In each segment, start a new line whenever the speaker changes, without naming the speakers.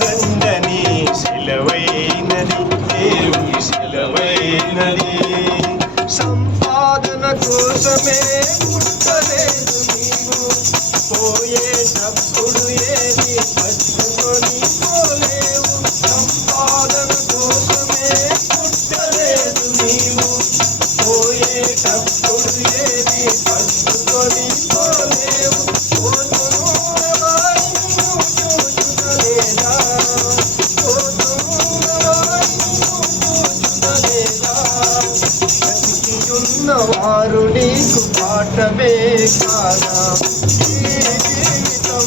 రండని సెలవైనది దేవుని సెలవైనది సంపాదన కోసమే పుట్టలేదు నీవు. పోయే ఏది ఉన్నవారు నీకు పాఠమే కాదా? ఈ జీవితం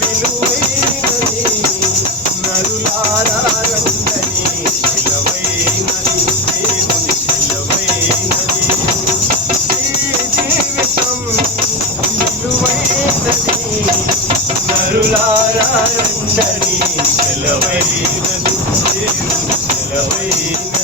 విలువైనది నరులారా సెలవైనది దేవుని సెలవైనది ఈ జీవితం విలువైనది నరులారా సెలవైనది దేవుని సెలవైనది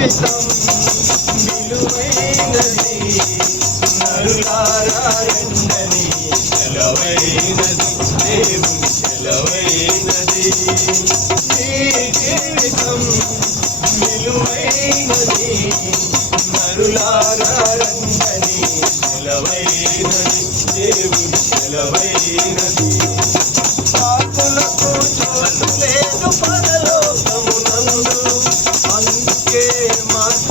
జీవితం విలువైనది నరులారా రండని సెలవైనది దేవుని సెలవైనది মাঝে